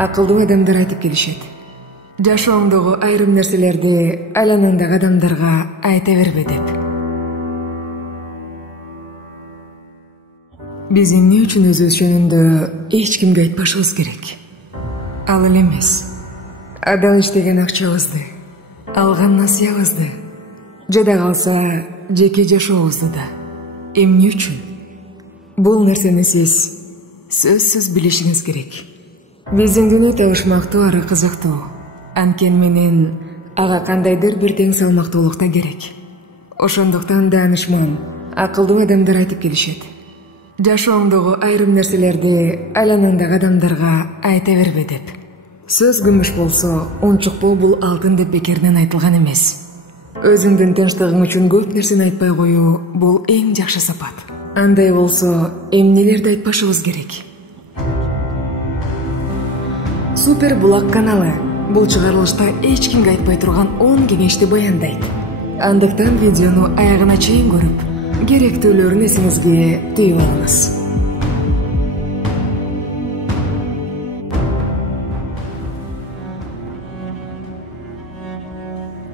акылдуу адамдар айтып келишет. Жашооңдогу айрым нерселерди айланаңдагы адамдарга айта бербе деп. Биз эмне үчүн өзүбүз жөнүндө эч кимге айтпашыбыз керек? Ал эле эмес. Адам иштеген акчабызды, алган насыябызды, жада калса жеке жашообузду да. Эмне үчүн? Бул нерсени сиз сөзсүз билишиңиз керек. Биздин дүйнө табышмактуу ары кызыктуу. Анткени менен ага кандайдыр бир тең салмактуулукта керек. Ошондуктан даанышман, акылдуу адамдар айтып келишет. Жашооңдогу айрым нерселерди айланаңдагы адамдарга айта бербе деп. Сөз күмүш болсо, унчукпоо бул алтын деп бекерден айтылган эмес. Өзүңдүн тынчтыгың үчүн көп нерсени айтпай коюу бул эң жакшы сапат. Андай болсо, эмнелерди айтпашыбыз керек? Супер Булак каналы бул чыгарылышта эч кимге айтпай турган 10 кеңешти баяндайт. Андыктан видеону аягына чейин көрүп, керектүүлөрүн эсиңизге түйүп алыңыз.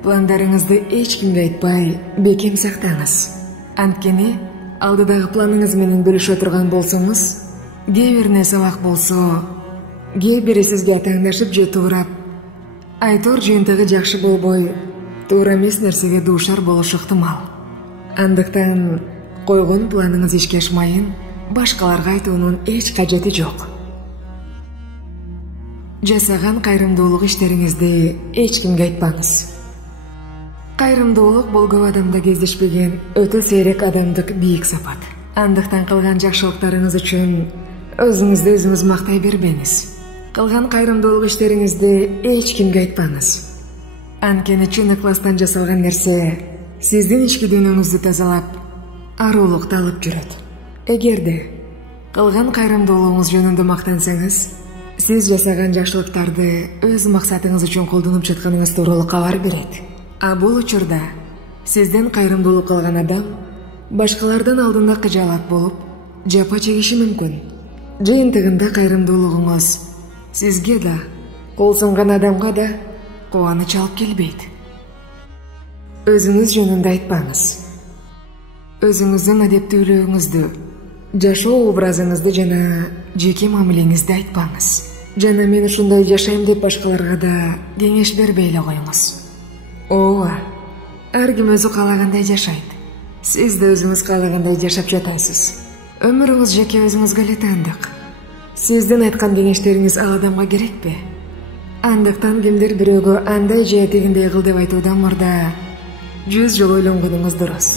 Пландарыңызды эч кимге айтпай, бекем сактаңыз. Анткени алдыдагы планыңыз менен бөлүшө турган болсоңуз, кээ бирине сабак болсо, кээ бири сизге таңдашып же туурап, айтор жыйынтыгы жакшы болбой, туура эмес нерсеге дуушар болушу ыктымал. Андыктан койгон планыңыз ишке ашмайын, башкаларга айтуунун эч кажети жок. Жасаган кайрымдуулук иштериңизди эч кимге айтпаңыз. Кайрымдуулук бул көп адамда кездешпеген өтө сейрек адамдык бийик сапат. Андыктан кылган жакшылыктарыңыз үчүн өзүңүздү өзүңүз мактай бербеңиз. Кылган кайрымдуулук иштериңизди эч кимге айтпаңыз. Анткени чын ыкластан жасалган нерсе сиздин ички дүйнөңүздү тазалап, аруулукту алып жүрөт. Эгерде кылган кайрымдуулугуңуз жөнүндө мактансаңыз, сиз жасаган жакшылыктарды өз максатыңыз үчүн колдонуп жатканыңыз тууралуу кабар берет. А бул учурда сизден кайрымдуулук кылган адам башкалардан алдында кыжаалат болуп, жапа чегиши мүмкүн. Жыйынтыгында кайрымдуулугуңуз сизге да, кол сунган адамга да кубаныч алып келбейт. Өзүңүз жөнүндө айтпаңыз. Өзүңүздүн адептүүлүгүңүздү, жашоо образыңызды жана жеке мамилеңизди айтпаңыз. Жана мен ушундай жашайм деп башкаларга да кеңеш бербей эле коюңуз. Ооба, ар ким өзү каалагандай жашайт. Сиз да өзүңүз каалагандай жашап жатасыз. Өмүрүңүз жеке өзүңүзгө эле таандык. Сиздин айткан кеңештериңиз ал адамга керекпи? Андыктан кимдир бирөөгө андай же тигиндей кыл деп айтуудан мурда 100 жолу ойлонгонуңуз дурус.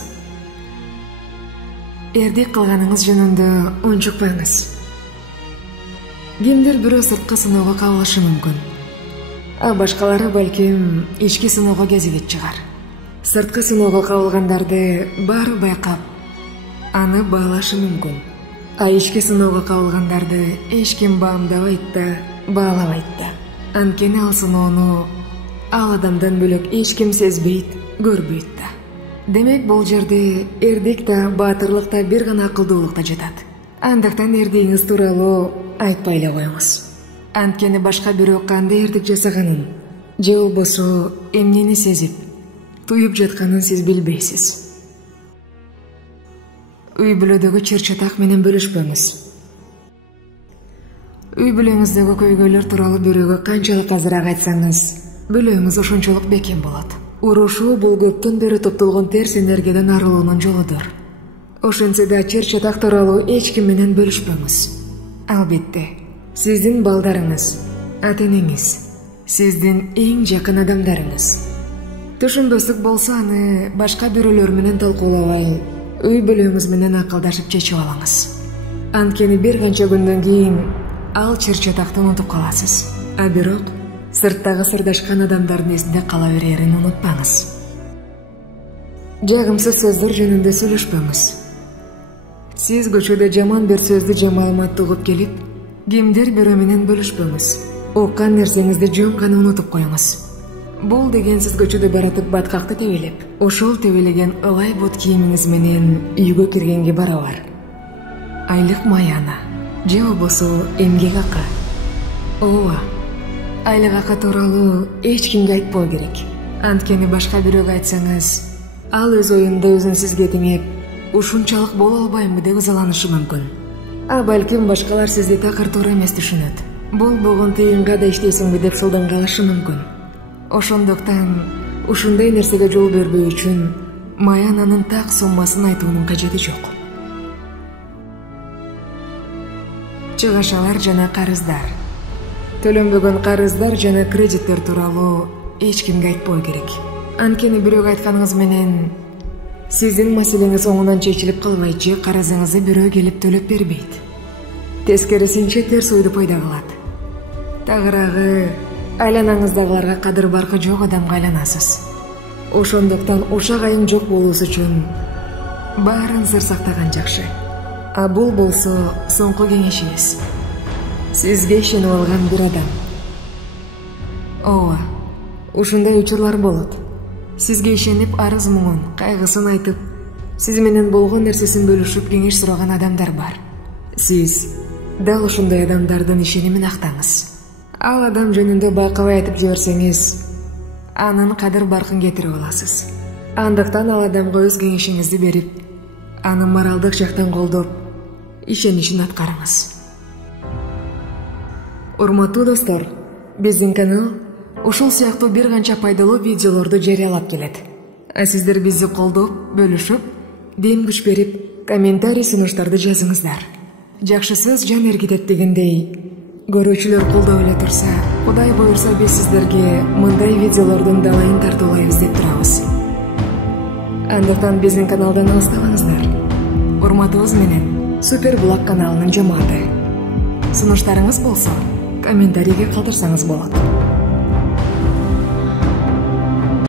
Эрдик кылганыңыз жөнүндө унчукпаңыз. Кимдир бирөө сырткы сыноого кабылышы мүмкүн. А башкалары балким ички сыноого кезигет чыгар. Сырткы сыноого кабылгандарды баары байкап, аны баалашы мүмкүн. А ички сыноого кабылгандарды эч ким баамдабайт да, баалабайт да. Анткени ал сыноону ал адамдан бөлөк эч ким сезбейт, көрбөйт да. Демек бул жерде эрдик да, баатырлык да бир гана акылдуулукта жатат. Андыктан эрдигиңиз тууралуу айтпай эле коюңуз. Анткени башка бирөө кандай эрдик жасаганын же болбосо эмнени сезип, туюп жатканын сиз билбейсиз. Үй бүлөдөгү чыр-чатак менен бөлүшпөңүз. Үй бүлөңүздөгү көйгөйлөр тууралуу бирөөгө канчалык азыраак айтсаңыз, бүлөңүз ошончолук бекем болот. Урушуу бул көптөн бери топтолгон терс энергиядан арылуунун жолудур. Ошентсе да чыр-чатак тууралуу эч ким менен бөлүшпөңүз. Албетте, сиздин балдарыңыз, ата-энеңиз, сиздин эң жакын адамдарыңыз. Түшүнбөстүк болсо аны башка бирөөлөр менен талкуулабай, үй бүлөңүз менен акылдашып чечип алыңыз. Анткени бир канча күндөн кийин ал чыр-чатакты унутуп каласыз. А бирок сырттагы сырдашкан адамдардын эсинде кала берерин унутпаңыз. Жагымсыз сөздөр жөнүндө сүйлөшпөңүз. Сиз көчөдө жаман бир сөздү же маалыматты угуп келип, кимдир бирөө менен бөлүшпөңүз. Уккан нерсеңизди жөн гана унутуп коюңуз. Бул деген сиз көчөдө баратып баткакты тебелеп, ошол тебелеген ылай бут кийимиңиз менен үйгө киргенге барабар. Айлык маяна же болбосо эмгек акы. Ооба, айлык акы тууралуу эч кимге айтпоо керек. Анткени башка бирөөгө айтсаңыз, ал өз оюнда өзүн сизге теңеп, ушунчалык боло албаймбы деп ызаланышы мүмкүн. А балким башкалар сизди такыр туура эмес түшүнөт. Болбогон тыйынга да иштейсиңби деп шылдан калышы мүмкүн. Ошондуктан ушундай нерсеге жол бербөө үчүн маянанын так суммасын айтуунун кажети жок. Чыгашалар жана карыздар. Төлөнбөгөн карыздар жана кредиттер тууралуу эч кимге айтпоо керек. Анткени бирөөгө айтканыңыз менен сиздин маселеңиз оңунан чечилип калбайт же карызыңызды бирөө келип төлөп бербейт. Тескерисинче терс ойду пайда кылат. Тагыраагы айланаңыздагыларга кадыр баркы жок адамга айланасыз. Ошондуктан ушак айын жок болуусу үчүн баарын сыр сактаган жакшы. А бул болсо соңку кеңешибиз. Сизге ишенип алган бир адам. Ооба, ушундай учурлар болот. Сизге ишенип арыз муңун, кайгысын айтып, сиз менен болгон нерсесин бөлүшүп кеңеш сураган адамдар бар. Сиз дал ушундай адамдардын ишенимин актаңыз. Ал адам жөнүндө байкабай айтып жиберсеңиз, анын кадыр баркын кетирип аласыз. Андыктан ал адамга өз кеңешиңизди берип, аны моралдык жактан колдоп, ишенишин аткарыңыз. Урматтуу достор, биздин канал ушул сыяктуу бир канча пайдалуу видеолорду жарыялап келет. А сиздер бизди колдоп, бөлүшүп, дем күч берип, комментарий сунуштарды жазыңыздар. Жакшы сөз жан эргитет дегендей, көрүүчүлөр колдоп эле турса, Кудай буйрса биз сиздерге мындай видеолордун далайын тартуулайбыз деп турабыз. Андыктан биздин каналдан алыстабаңыздар. Урматыбыз менен Супер Блог каналынын жамааты. Сунуштарыңыз болсо, комментарийге калтырсаңыз болот.